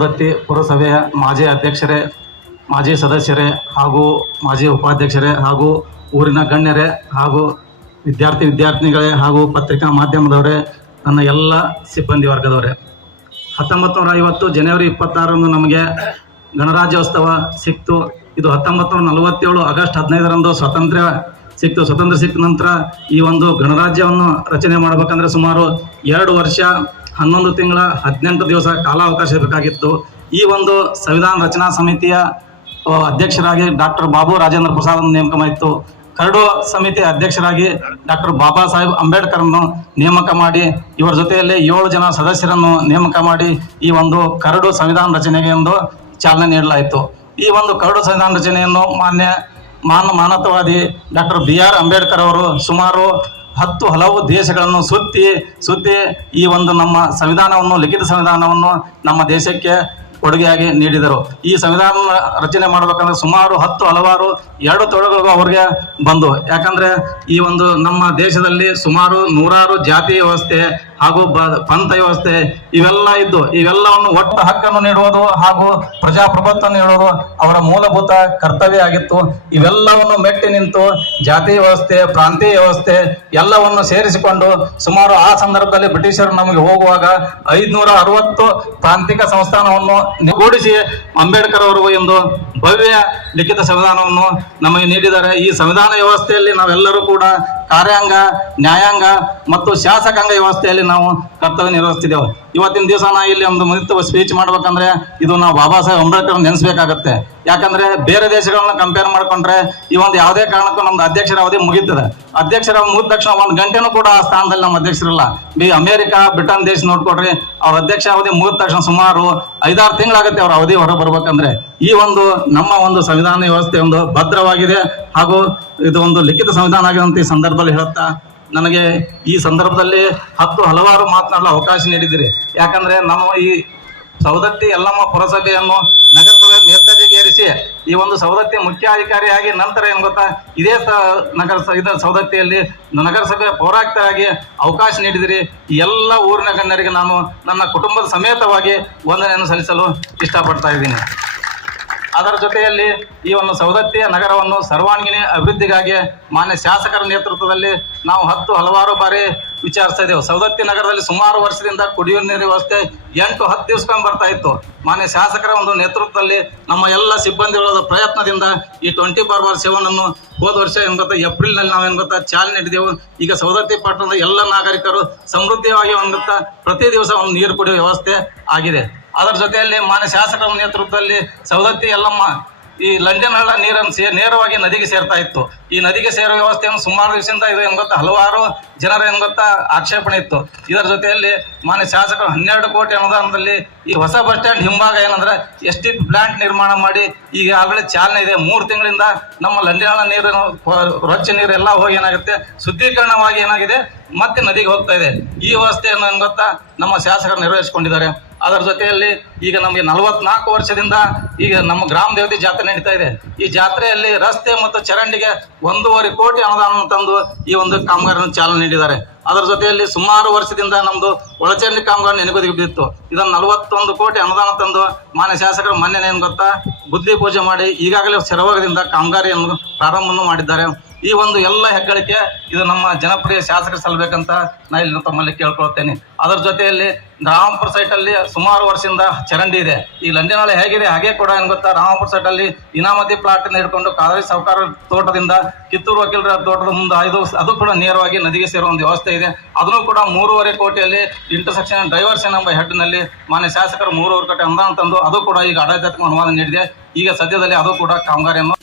ಸವದತ್ತಿ ಪುರಸಭೆಯ ಮಾಜಿ ಅಧ್ಯಕ್ಷರೇ, ಮಾಜಿ ಸದಸ್ಯರೇ ಹಾಗೂ ಮಾಜಿ ಉಪಾಧ್ಯಕ್ಷರೇ ಹಾಗೂ ಊರಿನ ಗಣ್ಯರೇ ಹಾಗೂ ವಿದ್ಯಾರ್ಥಿನಿಗಳೇ ಹಾಗೂ ಪತ್ರಿಕಾ ಮಾಧ್ಯಮದವರೇ, ನನ್ನ ಎಲ್ಲ ಸಿಬ್ಬಂದಿ ವರ್ಗದವರೇ, 1950 ಜನವರಿ 26ರಂದು ನಮಗೆ ಗಣರಾಜ್ಯೋತ್ಸವ ಸಿಕ್ತು. ಇದು 1947 ಆಗಸ್ಟ್ 15ರಂದು ಸ್ವಾತಂತ್ರ್ಯ ಸಿಕ್ತು. ಸ್ವಾತಂತ್ರ್ಯ ಸಿಕ್ಕ ನಂತರ ಈ ಒಂದು ಗಣರಾಜ್ಯವನ್ನು ರಚನೆ ಮಾಡಬೇಕಂದ್ರೆ ಸುಮಾರು 2 ವರ್ಷ 11 ತಿಂಗಳ 18 ದಿವಸ ಕಾಲಾವಕಾಶ ಬೇಕಾಗಿತ್ತು. ಈ ಒಂದು ಸಂವಿಧಾನ ರಚನಾ ಸಮಿತಿಯ ಅಧ್ಯಕ್ಷರಾಗಿ ಡಾಕ್ಟರ್ ಬಾಬು ರಾಜೇಂದ್ರ ಪ್ರಸಾದ್ ನೇಮಕ ಮಾಡಿತ್ತು. ಕರಡು ಸಮಿತಿ ಅಧ್ಯಕ್ಷರಾಗಿ ಡಾಕ್ಟರ್ ಬಾಬಾ ಸಾಹೇಬ್ ಅಂಬೇಡ್ಕರ್ನ್ನು ನೇಮಕ ಮಾಡಿ ಇವರ ಜೊತೆಯಲ್ಲಿ 7 ಜನ ಸದಸ್ಯರನ್ನು ನೇಮಕ ಮಾಡಿ ಈ ಒಂದು ಕರಡು ಸಂವಿಧಾನ ರಚನೆಗೆ ಒಂದು ಚಾಲನೆ ನೀಡಲಾಯಿತು. ಈ ಒಂದು ಕರಡು ಸಂವಿಧಾನ ರಚನೆಯನ್ನು ಮಾನವತಾವಾದಿ ಡಾಕ್ಟರ್ BR ಅಂಬೇಡ್ಕರ್ ಅವರು ಸುಮಾರು ಹಲವು ದೇಶಗಳನ್ನು ಸುತ್ತಿ ಈ ಒಂದು ನಮ್ಮ ಸಂವಿಧಾನವನ್ನು, ಲಿಖಿತ ಸಂವಿಧಾನವನ್ನು ನಮ್ಮ ದೇಶಕ್ಕೆ ಕೊಡುಗೆಯಾಗಿ ನೀಡಿದರು. ಈ ಸಂವಿಧಾನ ರಚನೆ ಮಾಡಬೇಕಂದ್ರೆ ಸುಮಾರು ಹಲವಾರು ತೊಡಗಳು ಅವ್ರಿಗೆ ಬಂದು, ಯಾಕಂದ್ರೆ ಈ ಒಂದು ನಮ್ಮ ದೇಶದಲ್ಲಿ ಸುಮಾರು 100 ಜಾತಿ ವ್ಯವಸ್ಥೆ ಹಾಗೂ ಪಂಥ ವ್ಯವಸ್ಥೆ ಇವೆಲ್ಲ ಇದ್ದು, ಇವೆಲ್ಲವನ್ನು ಒಟ್ಟು ಹಕ್ಕನ್ನು ನೀಡುವುದು ಹಾಗೂ ಪ್ರಜಾಪ್ರಭುತ್ವ ನೀಡುವುದು ಅವರ ಮೂಲಭೂತ ಕರ್ತವ್ಯ ಆಗಿತ್ತು. ಇವೆಲ್ಲವನ್ನು ಮೆಟ್ಟಿ ನಿಂತು ಜಾತಿ ವ್ಯವಸ್ಥೆ, ಪ್ರಾಂತೀಯ ವ್ಯವಸ್ಥೆ ಎಲ್ಲವನ್ನು ಸೇರಿಸಿಕೊಂಡು ಸುಮಾರು ಆ ಸಂದರ್ಭದಲ್ಲಿ ಬ್ರಿಟಿಷರು ನಮಗೆ ಹೋಗುವಾಗ 560 ಪ್ರಾಂತಿಕ ಸಂಸ್ಥಾನವನ್ನು ಕೂಡಿಸಿ ಅಂಬೇಡ್ಕರ್ ಅವರು ಒಂದು ಭವ್ಯ ಲಿಖಿತ ಸಂವಿಧಾನವನ್ನು ನಮಗೆ ನೀಡಿದ್ದಾರೆ. ಈ ಸಂವಿಧಾನ ವ್ಯವಸ್ಥೆಯಲ್ಲಿ ನಾವೆಲ್ಲರೂ ಕೂಡ ಕಾರ್ಯಾಂಗ, ನ್ಯಾಯಾಂಗ ಮತ್ತು ಶಾಸಕಾಂಗ ವ್ಯವಸ್ಥೆಯಲ್ಲಿ ನಾವು ಕರ್ತವ್ಯ ನಿರ್ವಹಿಸ್ತಿದ್ದೇವೆ. ಇವತ್ತಿನ ದಿವಸ ನಾ ಇಲ್ಲಿ ಒಂದು ಮುಕ್ತ ಸ್ಪೀಚ್ ಮಾಡ್ಬೇಕಂದ್ರೆ ಇದು ನಾವು ಬಾಬಾ ಸಾಹೇಬ್ ಅಂಬೇಡ್ಕರ್ ನೆನೆಸ್ಬೇಕಾಗತ್ತೆ. ಯಾಕಂದ್ರೆ ಬೇರೆ ದೇಶಗಳನ್ನ ಕಂಪೇರ್ ಮಾಡ್ಕೊಂಡ್ರೆ ಈ ಒಂದು ಯಾವುದೇ ಕಾರಣಕ್ಕೂ ನಮ್ದು ಅಧ್ಯಕ್ಷರ ಅವಧಿ ಮುಗಿತದೆ. ಅಧ್ಯಕ್ಷರ ಮುಗಿದ ತಕ್ಷಣ 1 ಗಂಟೆನೂ ಕೂಡ ಆ ಸ್ಥಾನದಲ್ಲಿ ನಮ್ಮ ಅಧ್ಯಕ್ಷರಿಲ್ಲ. ಅಮೇರಿಕಾ, ಬ್ರಿಟನ್ ದೇಶ ನೋಡ್ಕೊಡ್ರಿ, ಅವ್ರ ಅಧ್ಯಕ್ಷ ಅವಧಿ ಮುಗಿದ ತಕ್ಷಣ ಸುಮಾರು 5-6 ತಿಂಗಳಾಗುತ್ತೆ ಅವ್ರ ಅವಧಿ ಹೊರ ಬರ್ಬೇಕಂದ್ರೆ. ಈ ಒಂದು ನಮ್ಮ ಒಂದು ಸಂವಿಧಾನ ವ್ಯವಸ್ಥೆ ಒಂದು ಭದ್ರವಾಗಿದೆ ಹಾಗೂ ಇದು ಒಂದು ಲಿಖಿತ ಸಂವಿಧಾನ ಆಗಿರುವಂತ ಈ ಸಂದರ್ಭದಲ್ಲಿ ಹೇಳುತ್ತಾ, ನನಗೆ ಈ ಸಂದರ್ಭದಲ್ಲಿ ಹಲವಾರು ಮಾತನಾಡಲು ಅವಕಾಶ ನೀಡಿದ್ದೀರಿ. ಯಾಕಂದ್ರೆ ನಮ್ಮ ಈ ಸವದತ್ತಿ ಯಲ್ಲಮ್ಮ ಪುರಸಭೆಯನ್ನು ನಗರಸಭೆ ಮೇಲ್ದರ್ಜೆಗೇರಿಸಿ ಈ ಒಂದು ಸವದತ್ತಿ ಮುಖ್ಯಾಧಿಕಾರಿಯಾಗಿ ನಂತರ ಏನು ಗೊತ್ತಾ, ಇದೇ ಸವದತ್ತಿಯಲ್ಲಿ ನಗರಸಭೆಯ ಪೌರಾಯುಕ್ತರಾಗಿ ಅವಕಾಶ ನೀಡಿದಿರಿ. ಎಲ್ಲ ಊರಿನ ಗಣ್ಯರಿಗೆ ನಾನು ನನ್ನ ಕುಟುಂಬದ ಸಮೇತವಾಗಿ ವಂದನೆಯನ್ನು ಸಲ್ಲಿಸಲು ಇಷ್ಟಪಡ್ತಾ ಇದ್ದೀನಿ. ಅದರ ಜೊತೆಯಲ್ಲಿ ಈ ಒಂದು ಸವದತ್ತಿಯ ನಗರವನ್ನು ಸರ್ವಾಂಗೀಣ ಅಭಿವೃದ್ಧಿಗಾಗಿ ಮಾನ್ಯ ಶಾಸಕರ ನೇತೃತ್ವದಲ್ಲಿ ನಾವು ಹಲವಾರು ಬಾರಿ ವಿಚಾರಿಸ್ತಾ ಇದ್ದೇವೆ. ಸವದತ್ತಿ ನಗರದಲ್ಲಿ ಸುಮಾರು ವರ್ಷದಿಂದ ಕುಡಿಯುವ ನೀರಿನ ವ್ಯವಸ್ಥೆ 8-10 ದಿವಸಕ್ಕೊಮ್ಮೆ ಬರ್ತಾ ಇತ್ತು. ಮಾನ್ಯ ಶಾಸಕರ ಒಂದು ನೇತೃತ್ವದಲ್ಲಿ ನಮ್ಮ ಎಲ್ಲ ಸಿಬ್ಬಂದಿಗಳ ಪ್ರಯತ್ನದಿಂದ ಈ 24/7 ಅನ್ನು ಹೋದ ವರ್ಷ ಏಪ್ರಿಲ್ನಲ್ಲಿ ನಾವು ಚಾಲನೆ ನೀಡಿದೆವು. ಈಗ ಸವದತ್ತಿ ಪಟ್ಟಣದ ಎಲ್ಲ ನಾಗರಿಕರು ಸಮೃದ್ಧಿಯಾಗಿ ಪ್ರತಿ ದಿವಸ ಒಂದು ನೀರು ಕುಡಿಯುವ ವ್ಯವಸ್ಥೆ ಆಗಿದೆ. ಅದರ ಜೊತೆಯಲ್ಲಿ ಮಾನ್ಯ ಶಾಸಕರ ನೇತೃತ್ವದಲ್ಲಿ ಸವದತ್ತಿ ಯಲ್ಲಮ್ಮ ಈ ಲಂಡನ್ ಹಳ್ಳ ನೀರನ್ನು ನೇರವಾಗಿ ನದಿಗೆ ಸೇರ್ತಾ ಇತ್ತು. ಈ ನದಿಗೆ ಸೇರುವ ವ್ಯವಸ್ಥೆಯನ್ನು ಸುಮಾರು ದಿವಸದಿಂದ ಇದು ಹಲವಾರು ಜನರ ಆಕ್ಷೇಪಣೆ ಇತ್ತು. ಇದರ ಜೊತೆಯಲ್ಲಿ ಮಾನ್ಯ ಶಾಸಕರು 12 ಕೋಟಿ ಅನುದಾನದಲ್ಲಿ ಈ ಹೊಸ ಬಸ್ ಸ್ಟ್ಯಾಂಡ್ ಹಿಂಭಾಗ ಏನಂದ್ರೆ STP ಪ್ಲಾಂಟ್ ನಿರ್ಮಾಣ ಮಾಡಿ ಈಗ ಆಗಲೇ ಚಾಲನೆ ಇದೆ. 3 ತಿಂಗಳಿಂದ ನಮ್ಮ ಲಂಡನ್ ಹಳ್ಳ ನೀರು, ರೊಚ್ಚ ನೀರು ಎಲ್ಲ ಹೋಗಿ ಏನಾಗುತ್ತೆ, ಶುದ್ಧೀಕರಣವಾಗಿ ಏನಾಗಿದೆ ಮತ್ತೆ ನದಿಗೆ ಹೋಗ್ತಾ ಇದೆ. ಈ ವ್ಯವಸ್ಥೆಯನ್ನು ನಮ್ಮ ಶಾಸಕರು ನಿರ್ವಹಿಸಿಕೊಂಡಿದ್ದಾರೆ. ಅದರ ಜೊತೆಯಲ್ಲಿ ಈಗ ನಮಗೆ 44 ವರ್ಷದಿಂದ ಈಗ ನಮ್ಮ ಗ್ರಾಮ ದೇವತೆ ಜಾತ್ರೆ ನಡೀತಾ ಇದೆ. ಈ ಜಾತ್ರೆಯಲ್ಲಿ ರಸ್ತೆ ಮತ್ತು ಚರಂಡಿಗೆ 1.5 ಕೋಟಿ ಅನುದಾನ ತಂದು ಈ ಒಂದು ಕಾಮಗಾರಿಯನ್ನು ಚಾಲನೆ ನೀಡಿದ್ದಾರೆ. ಅದರ ಜೊತೆಯಲ್ಲಿ ಸುಮಾರು ವರ್ಷದಿಂದ ನಮ್ದು ಒಳಚರಂಡಿ ಕಾಮಗಾರಿ ನೆನಗುದಿಗೆ ಬಿತ್ತು. ಇದನ್ನು 41 ಕೋಟಿ ಅನುದಾನ ತಂದು ಮಾನ್ಯ ಶಾಸಕರು ಮೊನ್ನೆ ಬುದ್ಧಿ ಪೂಜೆ ಮಾಡಿ ಈಗಾಗಲೇ ಸೆರವಗದಿಂದ ಕಾಮಗಾರಿಯನ್ನು ಪ್ರಾರಂಭವನ್ನು ಮಾಡಿದ್ದಾರೆ. ಈ ಒಂದು ಎಲ್ಲ ಹೆಗ್ಗಳಿಕೆ ಇದು ನಮ್ಮ ಜನಪ್ರಿಯ ಶಾಸಕರು ಸಲ್ಲಬೇಕಂತ ನಾ ಇಲ್ಲಿ ತಮ್ಮಲ್ಲಿ ಕೇಳ್ಕೊಳ್ತೇನೆ. ಅದರ ಜೊತೆಯಲ್ಲಿ ರಾಮಪುರ ಸೈಟಲ್ಲಿ ಸುಮಾರು ವರ್ಷದಿಂದ ಚರಂಡಿ ಇದೆ. ಈ ಲಂಡನಾಳೆ ಹೇಗಿದೆ ಹಾಗೆ ಕೂಡ ರಾಮಪುರ ಸೈಟಲ್ಲಿ ಇನಾಮತಿ ಪ್ಲಾಟ್ ಹಿಡ್ಕೊಂಡು ಕಾವೇರಿ ಸಾಹುಕಾರ ತೋಟದಿಂದ ಕಿತ್ತೂರು ವಕೀಲರ ತೋಟದ ಮುಂದೆ ಅದು ಕೂಡ ನೇರವಾಗಿ ನದಿಗೆ ಸೇರುವ ಒಂದು ವ್ಯವಸ್ಥೆ ಇದೆ. ಅದನ್ನು ಕೂಡ 3.5 ಕೋಟಿಯಲ್ಲಿ ಇಂಟರ್ಸೆಕ್ಷನ್ ಡೈವರ್ಷನ್ ಎಂಬ ಹೆಡ್ನಲ್ಲಿ ಮಾನ್ಯ ಶಾಸಕರು 3.5 ಕೋಟಿ ಅನುದಾನ ತಂದು ಅದು ಕೂಡ ಈಗ ಆಡಳಿತಾತ್ಮಕ ಅನುದಾನ ನೀಡಿದೆ. ಈಗ ಸದ್ಯದಲ್ಲಿ ಅದು ಕೂಡ ಕಾಮಗಾರಿಯನ್ನು